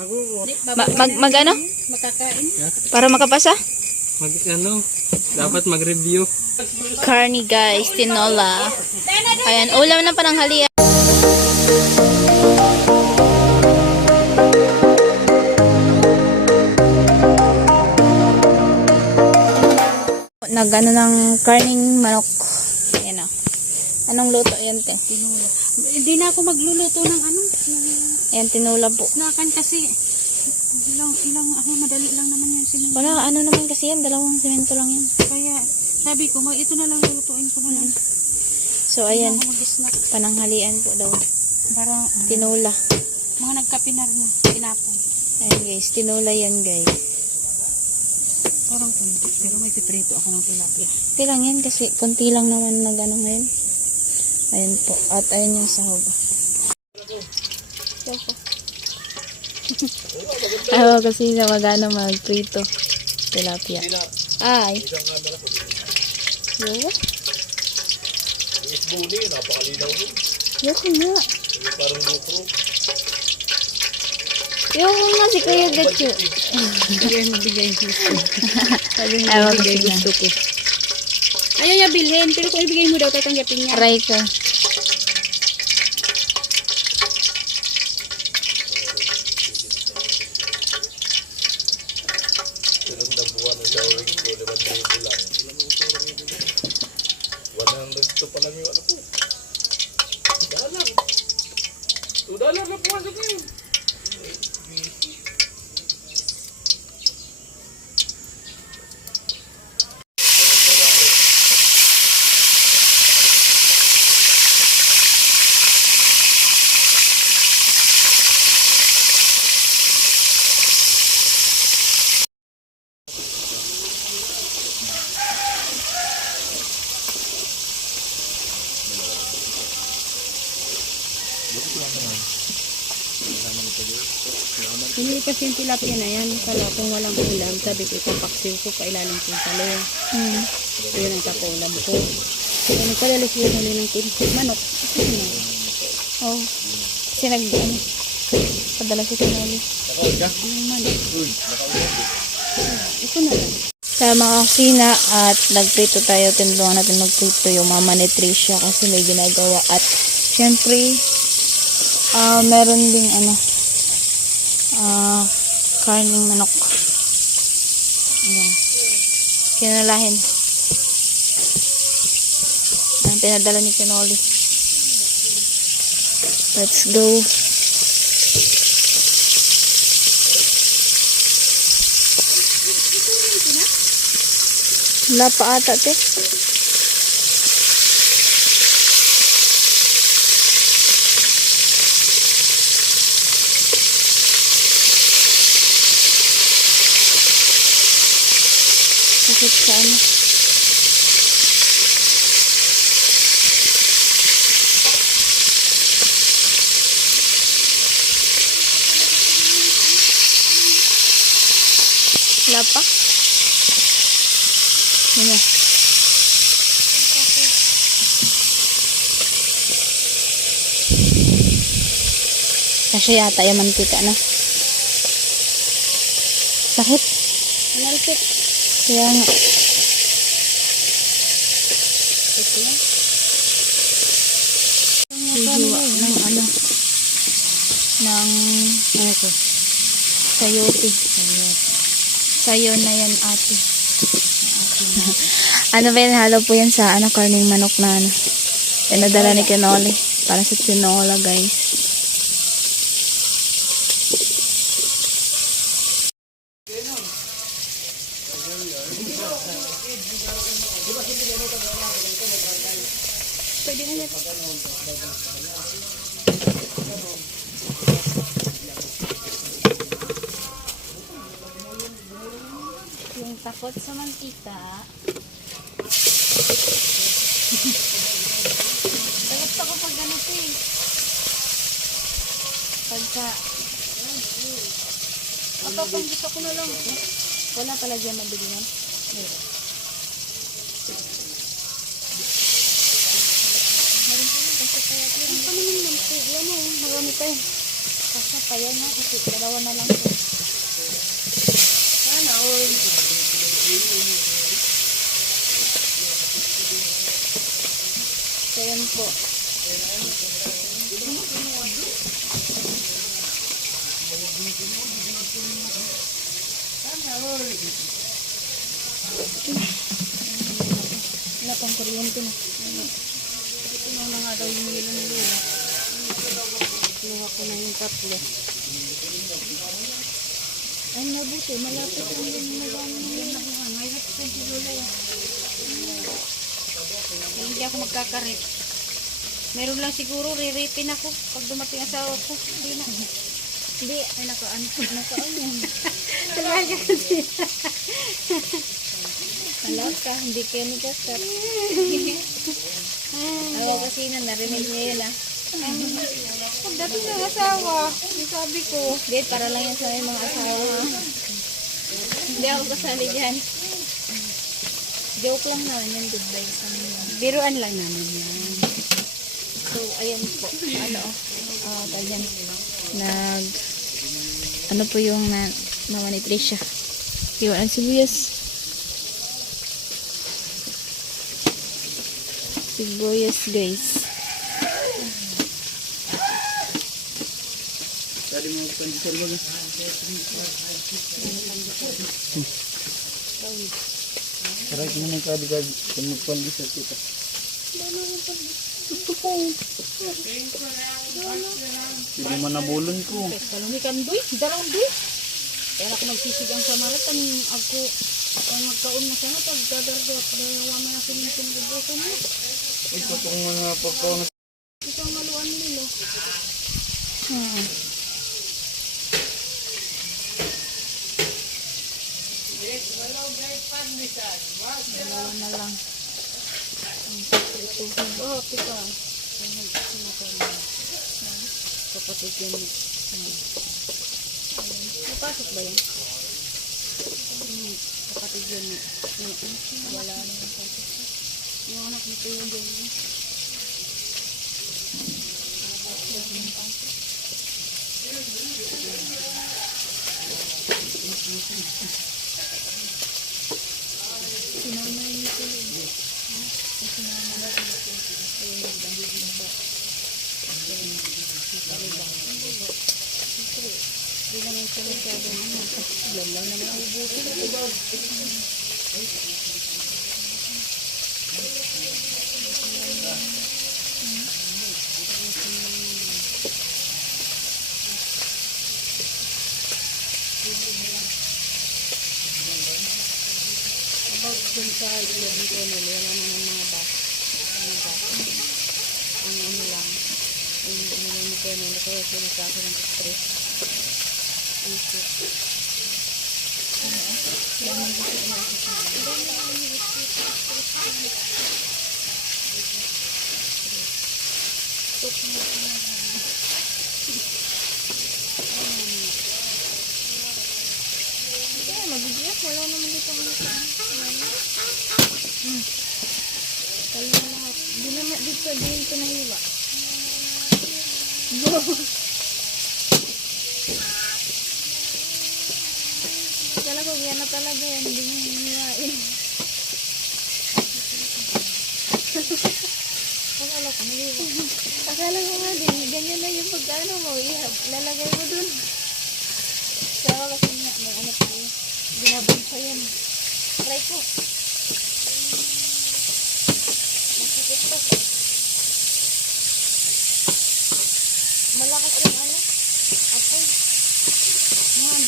Mag ano? Makakain. Para makapasa? Dapat mag-review. Carne guys, tinola. Ayan, ulam na pananghalian. Nagano ng karning manok. Ayan o. Anong luto yan, te? Tinula. Hindi na ako magluluto ng ano. Ayan, tinula po. Nakan kasi. Ilang madali lang naman yung sinunod. Wala, ano naman kasi yan. Dalawang semento lang yan. Kaya, sabi ko, ito na lang lulutuin ko na lang. So, ayan. Ako mag-snack. Pananghalian po daw. Parang, Tinula. mga nagkape na rin na. Tinapay. Ayan guys, tinula yan guys. Parang kunti. Pero may piprito ako ng tilapia. Okay lang yan kasi konti lang naman nag-ano ngayon. Ayan po. At ayan yung sahog. Ayaw kasi na mag-ano mag-prito. Tilapia. Ay. Yawa? Yoko nga. Yoko nga si Kuya Gacho. Ayaw mabigay gusto. Ayaw mabigay gusto ko. Ayaw niya bilhin. Pero kung ibigay mo daw, tatanggapin niya. Aray ko. Hindi kasi yung tilapia na yan. Kala kung walang ulam, sabi ko ipapaksiw ko pa ilalim ko yung talong. Yun ang kakulam ko. Kaya nagpadalas yun huli ng manok. Oh. Kasi ano, padala si Tinoli. Yung manok. Ito na lang. Sa mga kusina at nagprito tayo, tinulungan natin magprito yung mama ni Tricia kasi may ginagawa. At syempre, meron ding ano, karning manok. Ayan. Kinalahin. Ang pinadala ni Tinoli. Let's go. Wala pa ata, te. Sakit sa ano. Wala pa. Ano? Kasi yata yung mantika na. Sakit. Nalpit. Kaya nga. Ito lang. Hihiwa ng ano. Ng ano ko. Sayote. Sayo na yan ate. Ano ba yan? Halo po yan sa ano, karning manok na ano. Pinadala ni Tinoli. Para sa tinola guys. Pwede na yan. Yung takot sa mantika. Takot ako pag ganito eh. Pagka, Pang gusto ko na lang. wala pala dyan mabili yan. Meron pa naman kasi kaya. Meron pa naman naman. Yan o, marami pa eh. Kaya nga kasi dalawa na lang po. Sana all. So yan po. Sana all. Wala pang kuryente na. Ito na nga daw yung nila ni Lola. Kinuha ko na yung tatlo. Ay mabuti, malapit lang yung nagano. Yan ako nga. May represent si Lola eh. Kaya hindi ako magkakarit. Meron lang siguro, riripin ako pag dumating asawa ko. Hindi na. Hindi, Ay, nakaan ko. nakaan yan. Talaga kasi. Malaka, hindi kayo ni Kaskat. Ako kasi na, narinig niya yun ah. Pagdating ng asawa, yung sabi ko, Hindi, para lang yan sa may mga asawa ha. Hindi ako kasali dyan. Joke lang naman yan, goodbye sa mga. biruan lang namin yan. So, ayan po. Ano, ganyan. Ano po yung mama ni Tricia. Iwan ang sibuyas. Sibuyas, guys. Tadi mau pandisal baga. Karay ko na kadi-kadi kung magpandisal kita. Ito po. Hindi man nabulon ko. Kalumikan doy, dalawang doy. Kaya ako nagsisigang sa maratan, ako ang magkaon na siya pag dadargat, dalawa na natin yung tinulutan mo. Ito pong mga pagkaon. Ito ang maluan nila. Dalawa na lang. Oh, tika. Kapatid yan. Napasok ba yan? Kapatid yan. Wala na yung pasok. Yung anak nito yung dyan. Sinama yung ito. Hindi naman siya masyadong ano. Yan lang naman ang ubusin. About dun sa ilog dito, wala naman mga bus. Ang ano lang, yung ano lang nito, ano kaya sinasako ng stress. Isip. Kaya magigiyas. Wala naman dito ano sa Kaya lahat. Di naman dito nahiwa. Kala ko yan na talaga yan. Hindi mo hiniwain. Akala ko, naliwa. Akala ko nga din. Ganyan na yung pagkano mo. Lalagay mo dun. Sawa kasi nga. May ano tayo. Ginabang pa yan. Try ko. Masakit to. Malakas yung ano. Apoy. Yan.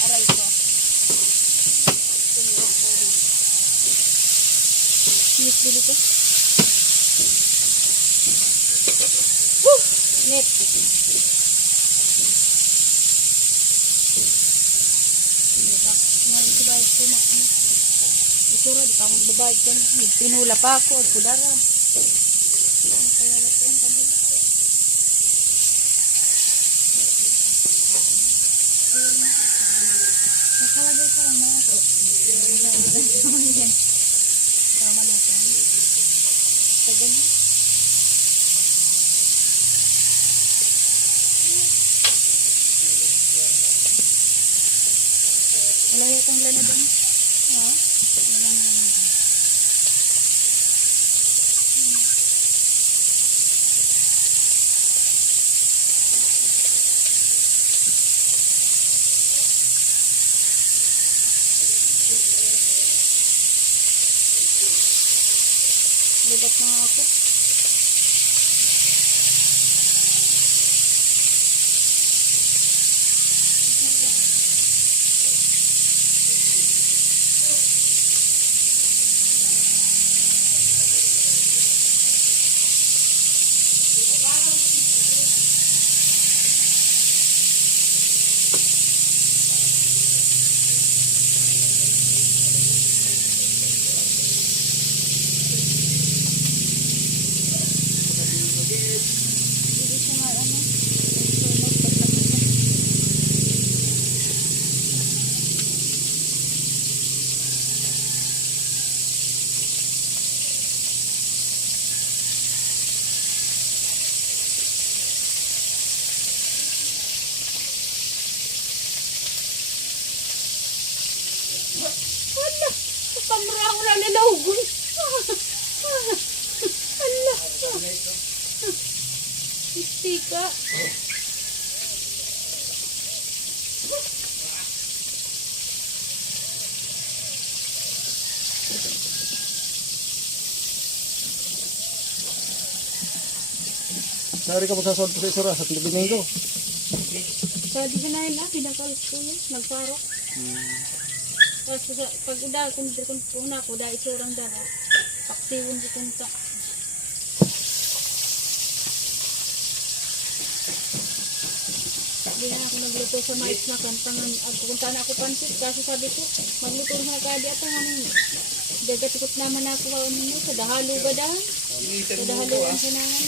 Aray ko. Siyos dili ko. Net. Diba? Ngayon si Bayad ko makano. Isura, di pa magbabayad ka na. Pinula pa ako, at pudara. Kaya natin ang kabila. Nakalagay pa lang mga ko. Para maluto. Wala yatang lana doon. Ha? Walang lana doon. Lugat na nga ako. Hindi siya nga ano. Sunog pagtapos na. Wala! Kamera ako na nalaugon. Wala! Istika. Nari ka magsasod po sa isura sa pinibigay ko. So, di ba na yun pinakalit ko yun, nagparok. Tapos pag uda, kung una ko, dahil isurang dara, paksiwon ko punta. Hindi na ako nagluto sa mais na kantangan. Pupunta na ako pansit, kasi sabi ko, magluto na kadi at ang ano, dagatikot naman ako sa ninyo, sa dahalo ba dahan? Sa dahalo ang sinangan.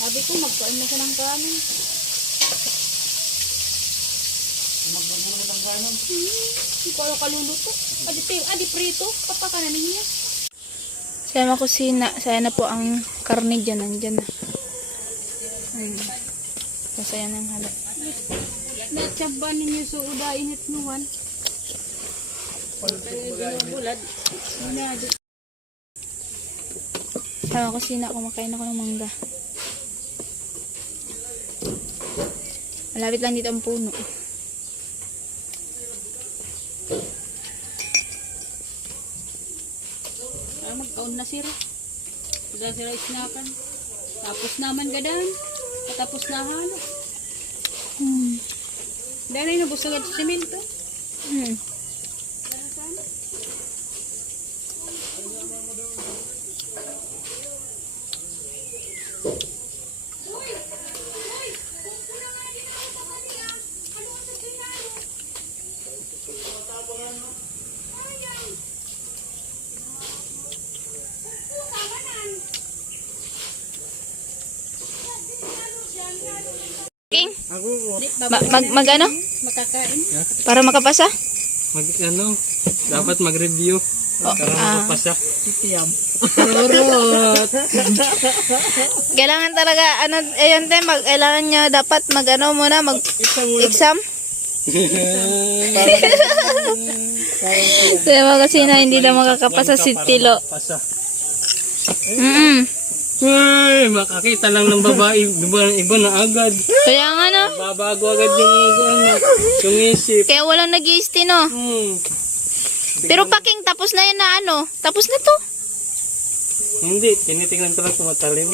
Sabi ko, magkain na siya ng kanin. Hindi ko alam kaluluto. Adi prito, kapaka na ninyo. Sa mga kusina, saya na po ang karne dyan, nandyan na. Sasaya ng halap. Natsaba ninyo sa uda init nuwan. Bulad. Sa mga kusina, kumakain ako ng mangga. Malapit lang dito ang puno. Magkaon na sira. Sudah sira isnakan. Tapos naman gadan. Tapos na halo. Dahil na nabusag at simento. King, Ako, mag ano? Makakain. Para makapasa? dapat mag-review. Para mapasa. Kailangan talaga, ano, ayun tayo, kailangan nyo dapat mag-ano muna, mag-exam. Kaya mga kasi na hindi na makakapasa si Tilo. Pasa. Mm. Makakita lang ng babae, iba na agad. Kaya nga no. Babago agad yung isip. Kaya walang nag-i-stay no. Pero paking tapos na yan na ano. Tapos na to. Hindi, tinitingnan ko lang kung matalim.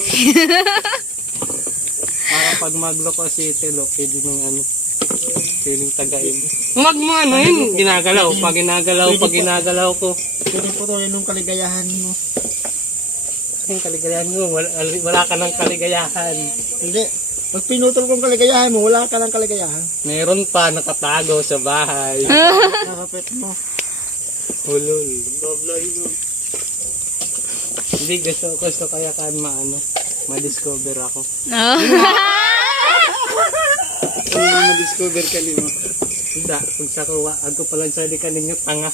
Para pag magloko si Telo, pwede nung ano, feeling tagain. Huwag mo ano yun, ginagalaw. Pag ginagalaw ko. Pwede po to yung kaligayahan mo. Yung kaligayahan mo, wala ka ng kaligayahan. Hindi. Pag pinutol kong kaligayahan mo, wala ka ng kaligayahan. Meron pa, nakatago sa bahay. Nakapit mo. Hulol. Hindi, gusto kaya kan ma-discover ako. No. Ano ma-discover ka nimo? Hindi, kung sa kuwa, ako palang sa di ka ninyo tanga.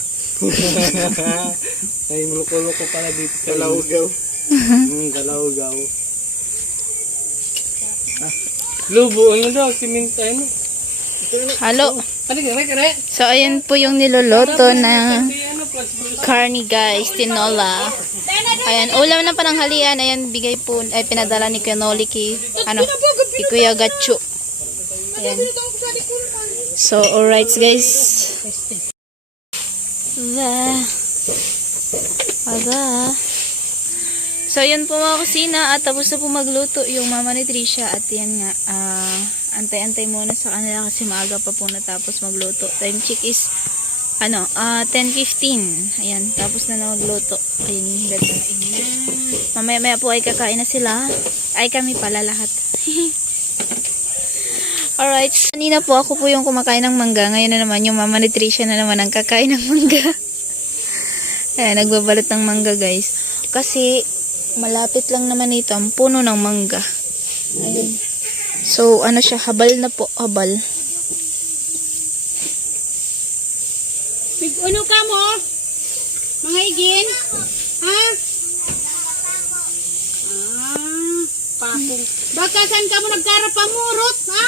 Ay, loko-loko pala dito sa Galawgaw. Galawgaw. Lubo, ano daw, siminta, ano? Halo. Ano kare? So, ayan po yung niluluto na carne guys, tinola. Ayan, ulam na pananghalian. Ayan, bigay po, ay pinadala ni Kuya Noli kay Kuya Gacho. Ayan. So, alright guys. So, yun po mga kusina at tapos na po magluto yung mama ni Trisha at yan nga, antay-antay muna sa kanila kasi maaga pa po natapos magluto. Time check is 10:15. Ayan, tapos na magluto. Ayun, mamaya-maya po ay kakain na sila. Ay, kami pala lahat. Alright, kanina po ako po yung kumakain ng mangga. Ngayon na naman yung mama ni Trisha na naman ang kakain ng mangga. Ayan, nagbabalot ng mangga guys. Kasi malapit lang naman ito ang puno ng mangga. Ayun. So, ano siya, habal na po, habal. Ano ka mo? Mga igin? Ha? Pakong. Baka saan ka mo nagkarapamurot, ha?